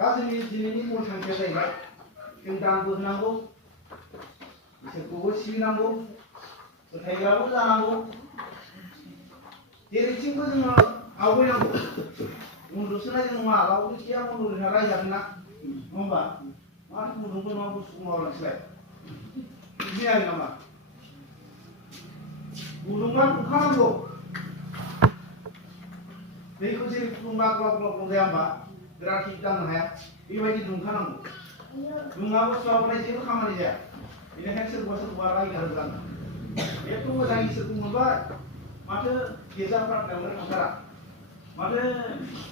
दा जोंनि दिनैनि गुबुन थांखिया जाहैबाय जों दानबो होनांगौ इसोरखौबो सिबिनांगौ फोथायग्राबो जानांगौ जेरैथिंबो जोङो आवगायनांगौ उन्दुसोनाय जों नङा रावबो गैया उन्दुना रायजागोन ना नङा होमबा माथो उन्दुबो नङा बुस्थुखौ मावलांसैलाय बिदि आरो नामा गुदुंबा दुंखानांगौ दैखौ जेरै फुदुंबा ग्लब ग्लब ग्लब जाया होमबा बिराद हिट दांनो हाया बेबायदि दुंखानांगौ दुङा बुस्थुआवलाय जेबो खामानि जाया बेनिखायनो सोरबा सोरबा रायगारो जानो एथ' मोजां इसोरखौ मोनबाय माथो गिर्जाफ्रावनो थांथारा माथो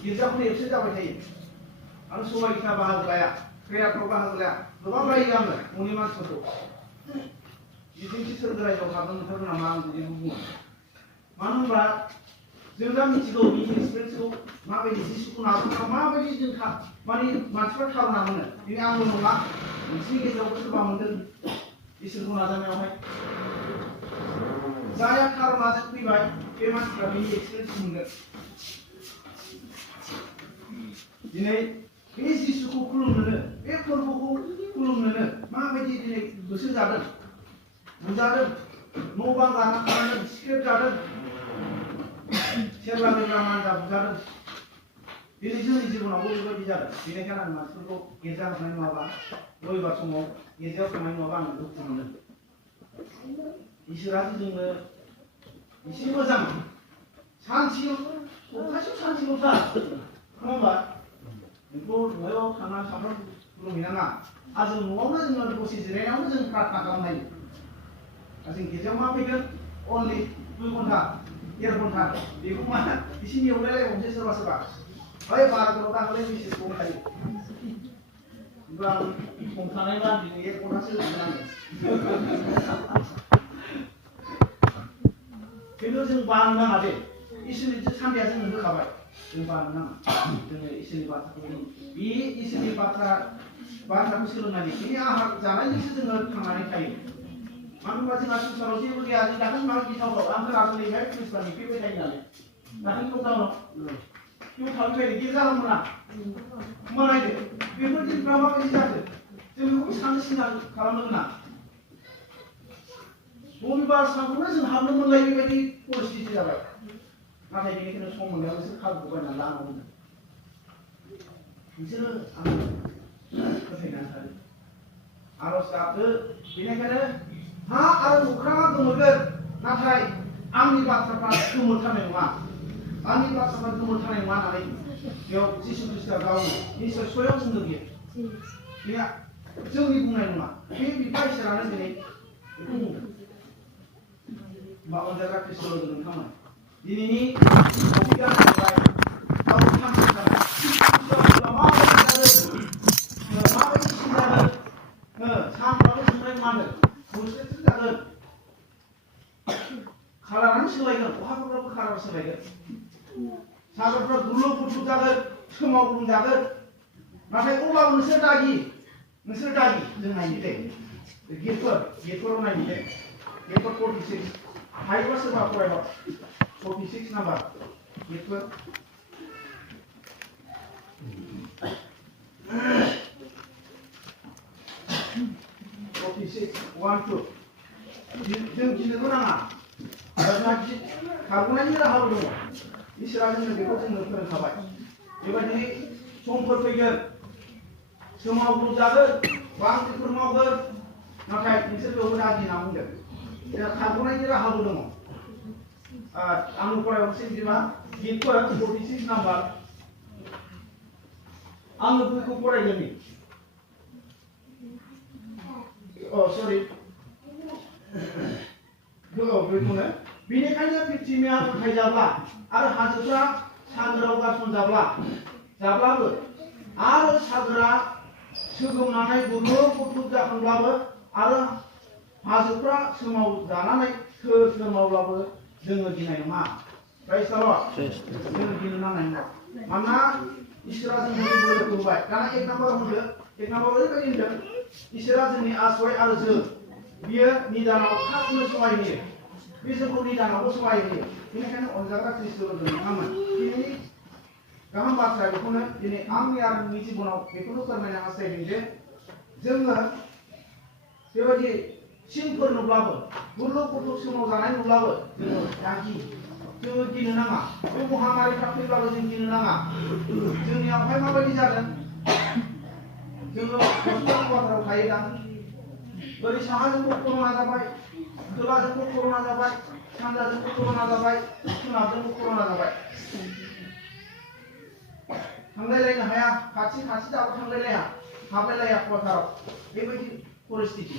गिर्जाखौनो एबसेन्ट जाबाय थायो आं सबाइखा बाहागो लाया प्रेयारफ्राव बाहागो लाया गोबां रायो आङो न'नि मानसिफोरखौ बिदिनोसो सोरगो रायजोआव हाबनो मोनथारगोन नामा आं बिदिनो बुङो मानो होनबा जों दा मिथिगौ बिनि एक्सपिरियेन्सखौ माबायदि जिसुखौ नाजावना माबायदि जों माने मानसिफ्रा थावना मोनो दिनै आंल' नङा नोंसिनि गेजेरावबो सोरबा मोनदों इसोरखौ नाजानायावहाय जाया थारनाजों फैबाय बे मानसिफ्रा बिनि एक्सपिरियेन्सखौ मोनगोन दिनै बे जिसुखौ खुलुमनोनो बे फोरबोखौ खुलुमनोनो माबायदि दिनै गोसो जादों बुजादों न' बां गाना खालामदों सिक्रेट जादों सेरला बेरला मानजा बुजादों दिनै जोंनि जिबनावबो बेबायदि जादों बेनिखायनो आं मानसिफोरखौ गिर्जा हाबनाय नङाबा रबिबार समाव गिर्जायाव थांनाय नङाबा आं दुखु मोनो इसोरा जोंनो एसे मोजां सानसेयाव सप्तासेयाव सानसेल'थार नङा होमबा नोंखौ न'आव थांना साफ्रोम खुलुमहैनाङा आरो जों न'आवनो जोङो दसे जिरायनायावनो जों प्रार्थना खालामनो हायो जों गिर्जायाव मा फैगोन अनलि 2 घन्टा 1.5 घन्टा बेखौ मा एसे नेवलायलायबावनोसै सोरबा सोरबा ओइ 12 घन्टा दाखालै मेसेजखौ थायो होनबा आं सम थानायबा दिनै 1 घन्टासो होगोन आङो खिन्थु जों बानो नाङा दे इसोरनि सान्देया जोंनो होखाबाय जों बानो नाङा जोङो इसोरनि बाथ्राखौ बे इसोरनि बाथ्राखौ सोलोंनानै बे आहार जानायजोंसो जोङो थांनानै थायो मानो होनबा जोंहा संसाराव जेबो गैया जों दाखालि माबा गिथावथाव आं खोनादों नैबे क्रिस्टमासनि फैबाय थायो नालाय दाखालि लकडाउनाव बेयाव थांबाय गिर्जा मोना होमबा नायदो बेफोर दिनफ्रा माबायदि जाखो जों बेखौ साननो सिन्था खालामनो गोनां रबिबार सानखौनो जों हाबनो मोनलाय बेबायदि परिस्थिति जाबाय नाथाय बेनिखायनो सम मोननायाव बिसोर खाबुखौ बायनानै लानांगौ बिसोरो आं फोथायनानै थादों आरज गाबदो बेनिखायनो हा आरो अख्राङा गोमोरगोन नाथाय आंनि बाथ्राफ्रा गोमोरथारनाय नङा आंनि बाथ्राफ्रा गोमोरथारनाय नङा होननानै बेयाव जिसु ख्रिस्टआ गावनो निसय स्वयं बुंदों बियो बेहा जोंनि बुंनाय नङा बे बिफा इसोरानो दिनै बेखौ बुंदों अनजाग्रा ख्रिस्ट नोंथांमोन दिनैनि टपिकआ जाहैबाय गावनि थांखि जानाय माबायदि सिजागोन सानफ्राबो जोंनाय मानो मुस्लिमसो जागोन खालारानो सोलायगोन अखाफोराबो खालार सोलायगोन सागरफ्रा गुलुब गुलुब जागोन सोमावग्लुं जागोन नाथाय अब्लाबो नोंसोर दागि जों नायनो दे गेटफोराव नायनो दे गेटफोर 46 हायोबा सोरबा फरायबा 46 नाम्बार गेटफोर 46 1 2 जों गिनोबो नाङा खारग'नायनि राहाबो दङ इसोरा जोंनो बेखौ जोंनो फोरोंखाबाय बेबायदि समफोर फैगोन सोमावग्लुं जागोन बांग्रिफोर मावगोन नाथाय नोंसोर बेयावबो दागिना बुंदों खारग'नायनि राहाबो दङ आं फरायहरसै बिदिबा गेटफोर 46 नाम्बार आङो बेखौ फरायगोन सरि बेखौनो बेनिखायनो पृथ्वीया उथायजाब्ला आरो हाजोफ्रा सागोराव गारसनजाब्लाबो आरो सागोरा सोगोमनानै गुलुब गुलुब जाखांब्लाबो आरो हाजोफ्रा सोमावजानानै सोमावब्लाबो जोङो गिनाय नङा प्राइस द लर्ड जोङो गिनो नांनाय नङा मानोना इसोरा जोंनो बोलोखौ होबाय दाना 1 नाम्बार होनदो 1 नाम्बार ओरैबायदि होनदों इसोरा जोंनि आश्रय आरो जों बियो निदानाव थाबनो सहाय होयो बे जोंखौ निदानावबो सहाय होयो बेनिखायनो अनजाग्रा ख्रिस्ट नोंथांमोन दिनै गाहाम बाथ्रा बेखौनो दिनै आंनि आरो नोंनि जिबनाव बेखौनो फोरमायनो हास्थायदों जे जोङो बेबायदि सिनफोर नुब्लाबो गुलुं गुलुं सोमावजानाय नुब्लाबो जोङो दागि जोङो गिनो नाङा बे महामारिफ्रा फैब्लाबो जों गिनो नाङा जोंनियावहाय माबायदि जादों जोङो बाथ्रायाव थायो दा ओरै साहाजोंबो कर'ना जाबाय खोलाजोंबो कर'ना जाबाय सानजाजोंबो कर'ना जाबाय सोनाबजोंबो कर'ना जाबाय थांलायलायनो हाया खाथि खाथि दाबो थांलायलाया हाबलायलाया क'क्राझाराव बेबायदि परिस्थिति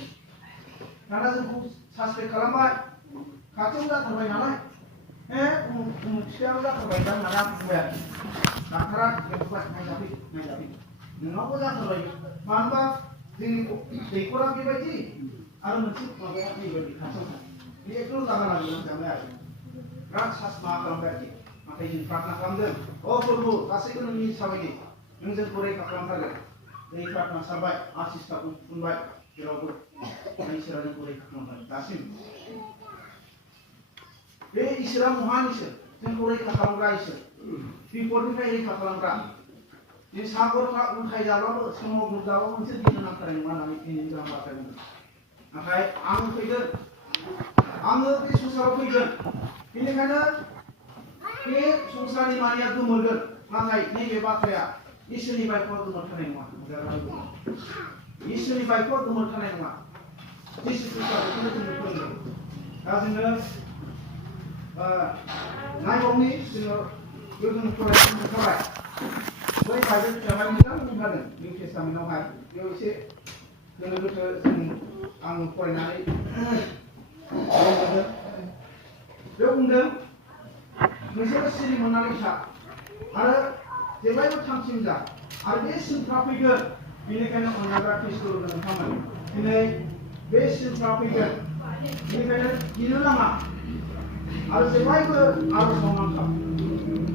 दाना जोंखौ सासपेक्ट खालामबाय खाथियाव जाथारबाय नालाय उमुखथियाव जाथारबाय दा होननानै आं बुंबाय आरो डाक्टारा लेंहरबाय नायजाफै नोंनावबो जाथारबाय मानोबा जोंनि दैखरा बेबायदि आरो मोनसे माबाया बेबायदि खाथियाव बे एकदम जागा नागिरनानै जाबाय आरो बिराद मा खालामबाय आरोखि नाथाय जों प्रार्थना खालामदों प्रभु गासैबो नोंनि इच्छा बायदि नों जोंखौ रैखा खालामथारगोन जों प्रार्थना सारबाय आसिसखौ फुनबाय जेरावबो इसोरा जोंखौ रैखा खालामबाय दासिम बे इसोरा महान इसोर जोंखौ रैखा खालामग्रा इसोर बिपदनिफ्राय रैखा खालामग्रा जों सागरफ्रा उल्थाय जाब्लाबो सोमावग्लुबजाब्लाबो मोनसे गिनो नांथारनाय नङा होननानै दिनैनि गाहाम बाथ्रा बुंदों नाथाय आं फैगोन आङो बे संसाराव फैगोन बेनिखायनो बे संसारनि मानिया गोमोरगोन नाथाय नैबे बाथ्राया इसोरनि बायख'आ गोमोरथारनाय नङा इसोरनि बायख'आ गोमोरथारनाय नङा जिसु ख्रीष्टआ बेखौनो जोंनो फोरोंदों दा जोङो नायबावनि जोङो जों फरायनो मोनखाबाय बै बाइबेल बिजाबाय मोजां बुंखादों निउ टेस्टामेन्टआवहाय बेयाव एसे गोनो गोथो आं फरायनानै मोनदों बेयाव बुंदों नोंसोरो सिरि मोननानै था आरो जेब्लायबो थामथिम जा आरो बे सिनफ्रा फैगोन बेनिखायनो अनजाग्रा ख्रीष्ट नोंथांमोन दिनै बे सिनफ्रा फैगोन बेनिखायनो गिनो नाङा आरो जेब्लायबो आरज मावनांगौ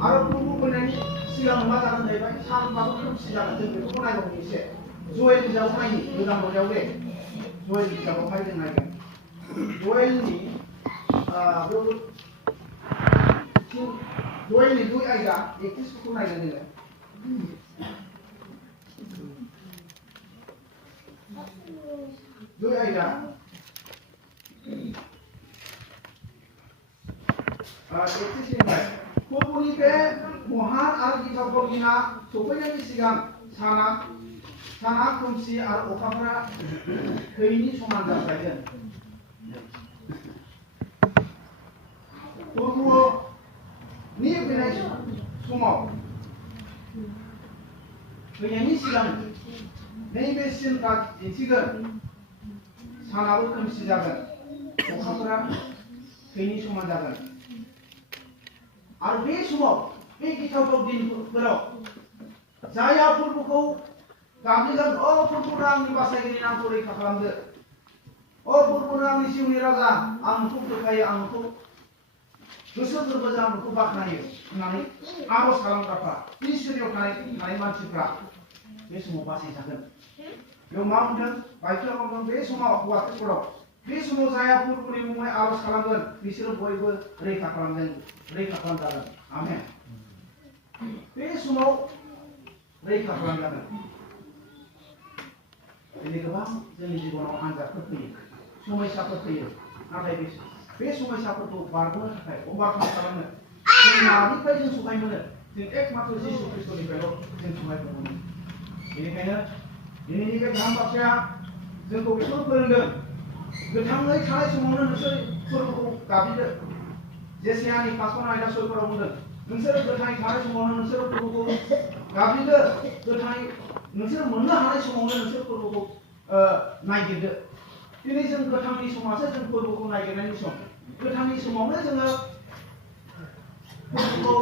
आरो प्रभु फैनायनि सिगां मा जागोन जाहैबाय सानबाबो खोमसि जागोन जों बेखौ नायबावनि एसे जयेल बिजाबाव नायनि गोजाम बजायाव दे जयेल बिजाबावहाय जों नायगोन जयेलनि जयेलनि 2 आयदा 31 नायगोन जोङो दुइ आयदा प्रभुनि बे महान आरो गिथावथाव दिना सफैनायनि सिगां साना खोमसि आरो अखाफोरा थैनि समान जास्रायगोन प्रभुनि फैनाय समाव फैनायनि सिगां नैबे सिनफ्रा दिन्थिगोन सानाबो खोमसि जागोन अखाफोरा थैनि समान जागोन आरो बे समाव बे गिथावथाव दिनफोराव जायहा प्रभुखौ गाबज्रिगोन अ प्रभुनो आंनि बासायगिरि नामखौ रैखा खालामदो अ प्रभुनो आंनि जिउनि राजा आं नोंखौ फोथायो आं नोंखौ गोसो गोरबोजों आं नोंखौ बाख्नायो होननानै आरज खालामग्राफ्रा इसोरनियाव थानाय मानसिफ्रा बे समाव बासायजागोन बेयाव मा बुंदों बाइबेलाव बुंदों बे समाव वाटसफोराव बे समाव जायहा प्रभुनि मुङै आरज खालामगोन बिसोरो बयबो रैखा खालामजागोन आमेन बे समाव रैखा खालामजागोन दिनै गोबां जोंनि जिबनाव आनजादफोर फैयो समस्याफोर फैयो नाथाय बे समस्याफोरखौ बारग'नो थाखाय अभारकाम खालामनो जों मानिफ्राय जों सहाय मोनो जों एकमात्र जिसु ख्रीष्टनिफ्रायल' जों सहायखौ मोनो बेनिखायनो दिनैनि बे गाहाम बाथ्राया जोंखौ बेखौनो फोरोंदों गोथाङै थानाय समावनो नोंसोर फोरबोखौ गाबज्रिदो जेसेयानि 5 आयदा 6 फोराव बुंदों नोंसोर गोथाङै थानाय समावनो नोंसोर फोरबोखौ गाबज्रिदो गोथाङै नोंसोर मोननो हानाय समावनो नोंसोर फोरबोखौ नायगिरदो दिनै जों गोथांनि समासो जों फोरबोखौ नायगिरनायनि सम गोथांनि समावनो जोङो फोरबोखौ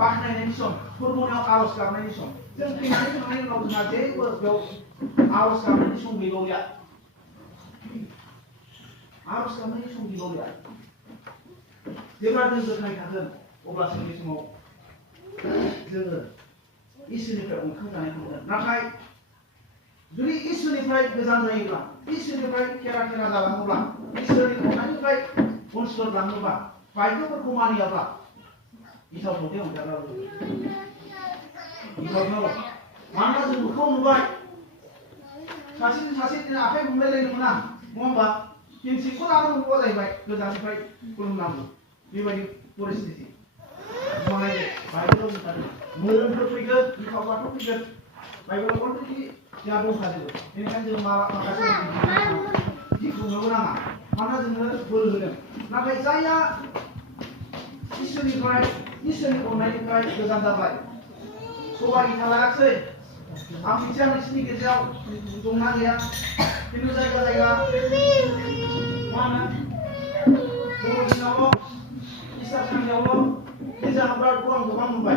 बाख्नायनायनि सम फोरबोनायाव आरज गाबनायनि सम जों फैनानै थांनायनि उनाव जोंहा जेबो बेयाव आरज गाबनायनि सम गैबावलिया आरज गाबनायनि सम गैबावलिया जेब्ला जों गोथाङै थागोन अब्लासो बे समाव जोङो इसोरनिफ्राय ओंखारजानायखौ मोनगोन नाथाय जुदि इसोरनिफ्राय गोजान जायोब्ला इसोरनिफ्राय खेरा जालाङोब्ला इसोरनि अननायनिफ्राय उनस्लद लाङोब्ला बायद'फोरखौ मानियाब्ला गिथावथाव अनजाग्रा गिथावनाल' मानोना जों बेखौ नुबाय सासेजों सासे दिनै आखाइ हमलायलायनो मोना नङा होमबा केन्सिलखौ लानो मोनबा जाहैबाय गोजाननिफ्राय खुलुमनांगौ बेबायदि परिस्थिति माने बाइबेलाव बुंखादों मोरोमफोर फैगोन गिथावबाथ' फैगोन बाइबेलाव अलरेडि जोंहा दंखाजोबो बेनिखायनो जों माखासे गिख्रंनोबो नाङा मानोना जोंनो बोर होदों नाथाय जायहा इसोरनिफ्राय इसोरनि अननायनिफ्राय गोजान जाबाय सबाय इथा लायाखिसै आं मिथिया नोंसिनि गेजेराव दंना गैया खिन्थु जायगा जायगा मा होनो बर' दिनावल' इस्टार सानदेआवल' गिर्जा हाबग्राखौ आं गोबां नुबाय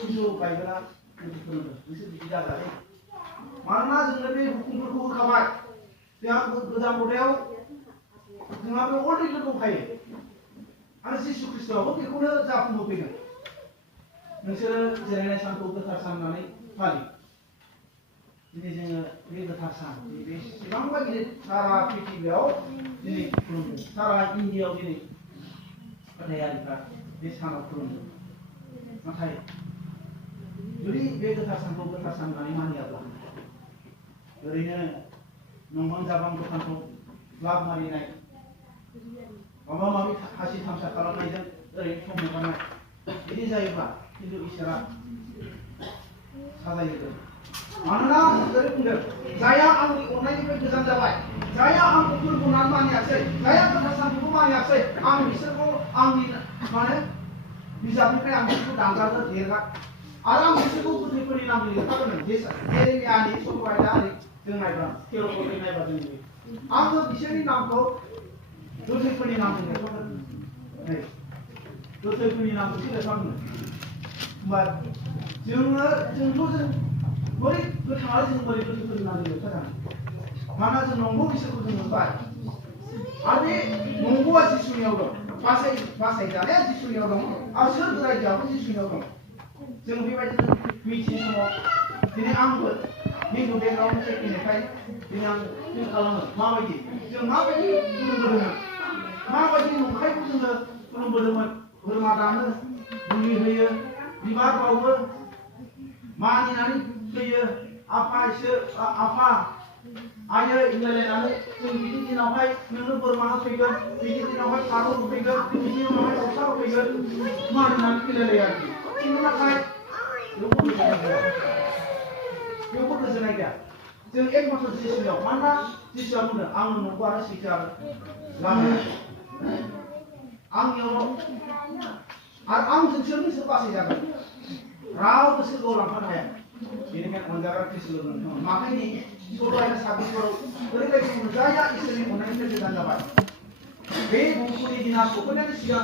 खिन्थु बाइबेला बिदि फोरोंदों बिसोर बिदि दाजादों मानोना जोंनो बे हुकुमफोरखौ होखाबाय जोंहा गोजाम मुगायाव जोंहा बे अलरेडि दंखायो आरो जिसु ख्रिस्ट'आबो बेखौनो जाफुंहोफैगोन नोंसोरो जिरायनाय सानखौ गोथार सान होननानै फालि दिनै जोङो बे गोथार सान बेसेबांबा गिदिर सारा पृथिबियाव दिनै खुलुमदों सारा इन्डियायाव दिनै फोथायारिफ्रा बे सानाव खुलुमदों नाथाय जुदि बे गोथार सानखौ गोथार सान होननानै मानियाब्ला ओरैनो नंबां जाबां दखानखौ लाब मारिनाय माबा माबि हासि थामसा खालामनायजों ओरैनो सम हगारनाय बिदि जायोब्ला खिन्थु इसोरा साजायहोगोन मानोना ओरै बुंदों जायहा आंनि अननायनिफ्राय गोजान जाबाय जायहा आंखौ फोरबोनानै मानियासै जायहा गोथार सानखौबो मानियासै आं बिसोरखौ आंनि माने बिजाबनिफ्राय आं बिसोरखौ दानगारनो देरगा आरो आं बिसोरखौ गोथैफोरनि नामजों लिरखागोन जेरेमियानि सल'बायदानि जों नायबा केर'खौ नायबा जों नुयो आङो बिसोरनि नामखौ गोथैफोरनि नामजों लिरखागोन गोथैफोरनि नामखौसो लिरखागोन होमबा जोंथ' जों बोरै गोथाङालाय जों बोरै गोथैफोरनि नामजों लिरखागोन मानोना जों नंगौ इसोरखौ जों मोनबाय आरो बे नंगौआ जिसुनियाव दं बासायजानाया जिसुनियाव दं आरो सोर रायजोआबो जिसुनियाव दं जों बेबायदिनो मिथिनाय समाव दिनै आंबो हिन्दु बेकग्राउन्डनिफ्राय फैनायखाय दिनै आं फिल खालामो माबायदि जों माबायदि खुलुमबोदोंमोन माबायदि नंखायखौ जोङो खुलुमबोदोंमोन बोरमा दानो बुलि होयो बिबार बावो मानिनानै फैयो आफा इसोर आफा आयै होनलायलायनानै जों बिदि दिनावहाय नोंनो बोरमा होफैगोन बिदि दिनावहाय फारौ होफैगोन बिदि उनावहाय दाउसा होफैगोन मानिनानै फैलायलायो आरोखि खिन्थु नाथाय बेयावबो गोजोननाय गैया जों एकमात्र जिसुनियाव मानोना जिसुआ बुंदों आंनो नंगौ आरो सैथो आरो लामाया आंनियाव दं आरो आंजोंसो नोंसोर बासायजागोन रावबो सोरगोआव लांफानो हाया बेनिखायनो अनजाग्रा ख्रिस्ट'ल नोंथांमोन माखायनि सल'बायथा 26 ओरैबायदि बुङो जायहा इसोरनि अननायनिफ्राय गोजान जाबाय बे बुहुमनि दिना सफैनायनि सिगां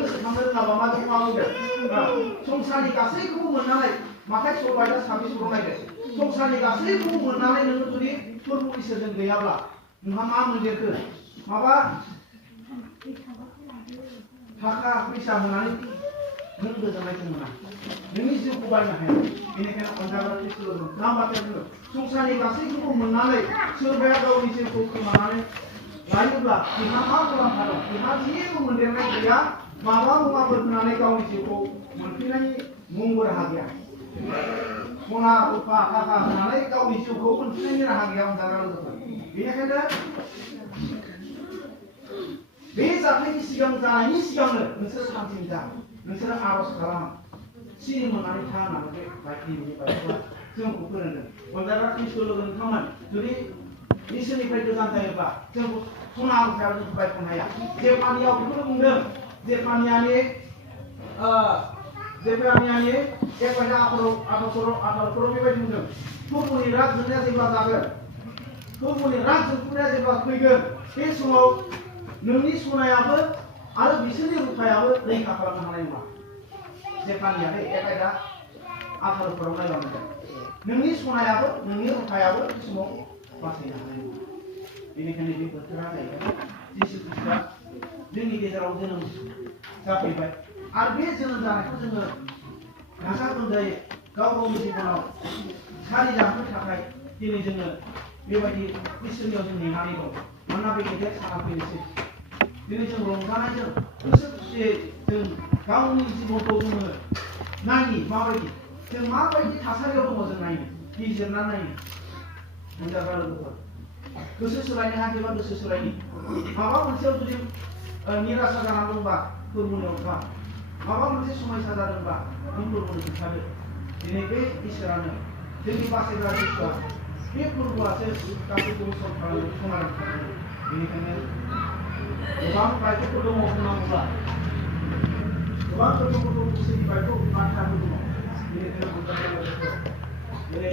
गोसोखांनो रोङाबा मा बुंदों संसारनि गासैखौबो मोननानै माखाय सल'बायथा 26 नायदो संसारनि गासैखौबो मोननानै नोङो जुदि फोरबो इसोरजों गैयाब्ला नोंहा मा मोनदेरखो माबा थाखा फैसा होनानै नों गोजोननायखौ मोना नोंनि जिउखौ बायनो हाया बेनिखायनो अनजाग्रा ख्रिस्ट'ल नाम बाथ्राया बुङो संसारनि गासैखौबो मोननानै सोरबाया गावनि जिउखौ खोमानानै लायोब्ला बिहा मा मुलाम्फा दं बिहा जेबो मोनदेरनाय गैया माबा मुवाफोर होनानै गावनि जिउखौ मोनफिननायनि मुंबो राहा गैया सना रुफा थाखा होनानै गावनि जिउखौ मोनफिननायनि राहा गैया अनजाग्रा लोगोफोर बेनिखायनो बे जाथायनि सिगां जानायनि सिगांनो नोंसोर सान्थि जा नोंसोर आरज खालाम सिरि मोननानै था होननानै बे बाइबेलनि बाथ्राया जोंखौ फोरोंदों अनजाग्रा ख्रिस्ट'ल नोंथांमोन जुदि इसोरनिफ्राय गोजान जायोब्ला जोंखौ सना रुफायाव जों बायख'नो हाया जेफानियाव बेखौनो बुंदों जेफानियानि एक बायदा 18 बेबायदि बुंदों फोरबोनि राग जोंनाया जेब्ला जागोन फोरबोनि राग जोंनाया जेब्ला फैगोन बे समाव नोंनि सनायाबो आरो बिसोरनि रुफायाबो रैखा खालामनो हानाय नङा जेफानिया बे एक बायदा 18 नायलांदों नोंनि सनायाबो नोंनि रुफायाबो बे समाव बासायनो हानाय नङा बेनिखायनो बे बोथोरा जाहैबाय जिसु ख्रिस्ट'आ जोंनि गेजेराव जोनोम जाफैबाय आरो बे जोनोम जानायखौ जोङो गाजा गोमजायै गाव गावनि जिबनाव सालिजानो थाखाय दिनै जोङो बेबायदि इसोरनियाव जों नेनानै दं मानोना बे गेदेर साना फैनोसै दिनै जों रंजानायजों गोसो खुसियै जों गावनि जिबनखौ जोङो नायनि माबायदि जों माबायदि थासारियाव दङ जों नायनो बिजिरना नायनो मोनजाग्रा लोगोफोर गोसो सोलायनो हायोबा गोसो सोलायनि माबा मोनसेयाव जुदि निराशा जानानै दंबा फोरबोनि अनगा माबा मोनसे समस्या जादोंबा नों फोरबोनो खोन्थादो दिनै बे इसोरानो जोंनि बासायग्रा जिसुआ बे फोरबोआसो गासैखौबो सल्भ खालामनो समाधान खालामो बेनिखायनो गोबां बाइकफोर दङ बुंनांगौब्ला गोबां लोगोफोरखौ इसोरनि बाइकखौ बाथ्राफोर दङ बेनिखायनो बुंजायो दिनै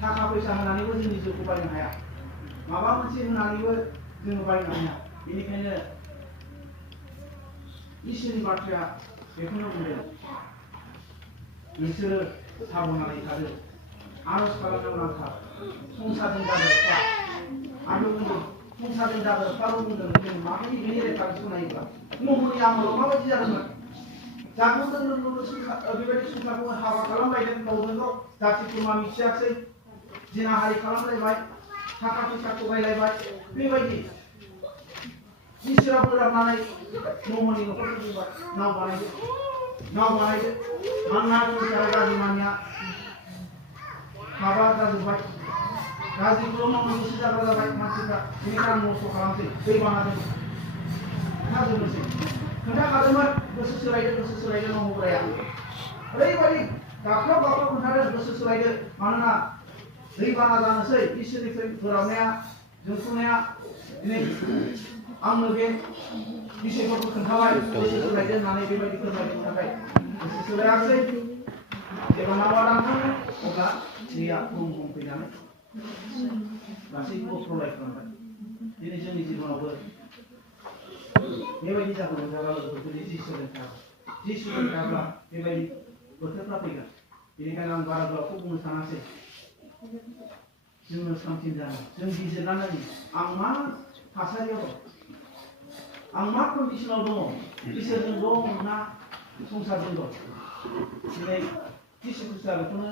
थाखा फैसा होनानैबो जोंनि जिउखौ बायनो हाया माबा मोनसे होनानैबो जोङो बायनो हाया बेनिखायनो इसोरनि बाथ्राया बेखौनो बुंदों नोंसोरो साबधानै थादो आरज खालामनो नांथार संसारजों जागोरफा आरो बुंदों संसारजों जागोरफाल' बुंदों जों माबायदि बेनि रेफारेन्सखौ नायोब्ला न'नि आमोलाव माबायदि जादोंमोन जागोनजों लोगोसे बेबायदि संसारखौ हाबा खालामलायदों गावजों गाव जाथि खुरमा मिथियाखै जिनाहारि खालामलायबाय थाखा फैसा थगायलायबाय बेबायदि इसोरा बोराबनानै न'नि न'खरखौ बुंबाय नाव बानायदो मानोना संसारा गाज्रि मानिया माबा जाजोब्बाय गाज्रिखौल' मावनो गोसो जाग्रा जाबाय मानसिफ्रा बेनिखायनो आं नस्थ' खालामसै दैबानाजों खोन्थाजोबनोसै खोन्थाखादोंमोन गोसो सोलायदो नंगौब्राया ओरैबायदि गाबख्राव खोन्थादों गोसो सोलायदो मानोना दैबाना जानोसै इसोरनिफ्राय बोराबनाया जोंफुनाया दिनै आंनो बे बिसयफोरखौ खोन्थाबाय गोसो सोलायदो होननानै बेबायदि फोरमायनो थाखाय गोसो सोलायाखै जेब्ला नावा दानखाङो अब्ला दैया बुं फैनानै गासैखौबो प्रलाय खालामबाय दिनै जोंनि जिबनावबो बेबायदि जागोन जाग्रा लोगोफोर जुदि जिसुजों थाब्ला बेबायदि बोथोरफ्रा फैगोन बेनिखायनो आं बारा गोलावखौ बुंनो सानासै जोङो सामथिं जानो जों बिजिरनानै आं मा थासारियाव दं आं मा कन्डिसनाव दङ इसोरजों दं ना संसारजों दं दिनै जिसु ख्रिस्टआ बेखौनो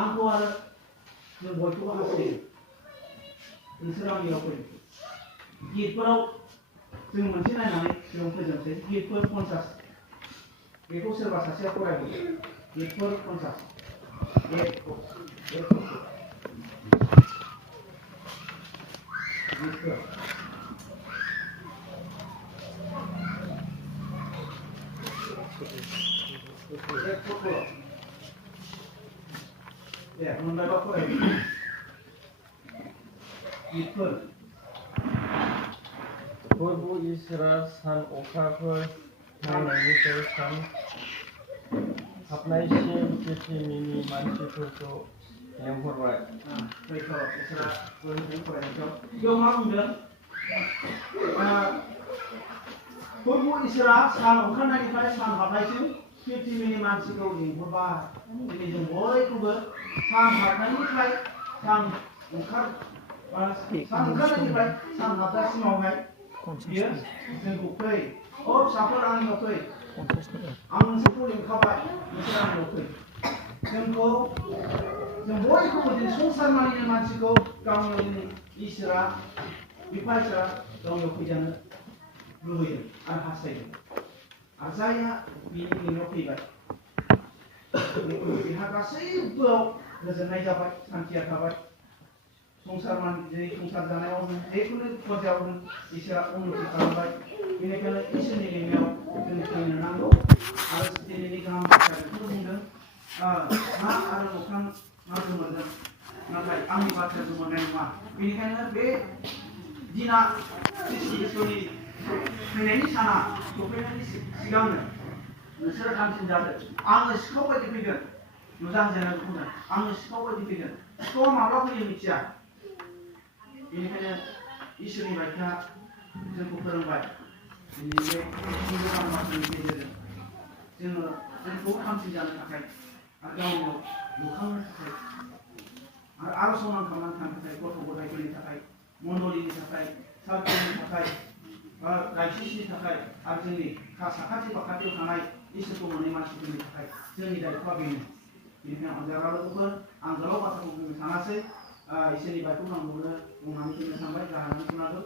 आंखौ आरो जों बयखौबो हास्थायो नोंसोर आंनियाव फै गितफोराव जों मोनसे नायनानै जों फोजोबसै गितफोर 50 बेखौ सोरबा सासेया फरायगोन गितफोर 50 मोनबायबा फरायगोन गितफोर फोरबो इसोरा सान अखाफोर नायनायनिफ्राय सान हाबनायसिम पृथ्वीनि मानसिफोरखौ लेंहरबाय बेयाव मा बुंदों फोरबो इसोरा सान ओंखारनायनिफ्राय सान हाबनायसिम पृथ्वीनि मानसिखौ लेंहरबाय दिनै जों बयखौबो सान हाबनायनिफ्राय सान ओंखारनायनिफ्राय सान हाबजासिमावहाय बियो जोंखौ फै फिसाफोर आंनियाव फै आं नोंसोरखौ लिंखाबाय नोंसोर आंनियाव फै जों बयखौबो दिनै संसार मानिनाय मानसिखौ गावनियाव दिनै इसोरा बिफा इसोरा गावनियाव फैजानो लुबैदों आरो हास्थायदों आरो जायहा बिनि न'आव फैबाय बेहा गासैबोआव गोजोननाय जाबाय सान्थिया थाबाय संसार जानायाव जेखुनु पर्यायाव इसोरा उन्नति खालामबाय बेनिखायनो इसोरनि लिंनायाव जों फैनो नांगौ आरो दिनैनि गाहाम बाथ्राया बेखौनो बुंदों हा आरो अख्रां मा गोमोरगोन नाथाय आंनि बाथ्राया गोमोरनाय नङा बेनिखायनो बे दिना इसोरनि फैनायनि साना सफैनायनि सिगांनो नोंसोरो थांखिन जादो आङो सिखाव बायदि फैगोन मोजां जानानै बुंदों आङो सिखाव बायदि फैगोन सिखावा माब्ला फैयो मिथिया बेनिखायनो इसोरनि बाथ्राया जोंखौ फोरोंबाय दिनै बे गोदान मासनि गेजेरजों जोङो जोंखौ थांखिन जानो थाखाय आरो गावनियाव लुखांनो थाखाय आरो आर'ज खालामनानै थानो थाखाय गथ' गथायफोरनि थाखाय मण्डलिनि थाखाय सार्केलनि थाखाय रायजोनि थाखाय आरो जोंनि साखाथि फाखाथियाव थानाय इसोरखौ मोननाय मानसिफोरनि थाखाय जोंनि दायथ'आ बेनो बेनिखायनो आं जाग्रा लोगोफोर आं गोलाव बाथ्राखौ बुंनो सानासै इसोरनि बाथ्राखौ आं बुंनानै फैनो सानबाय जाहानानै खोनादों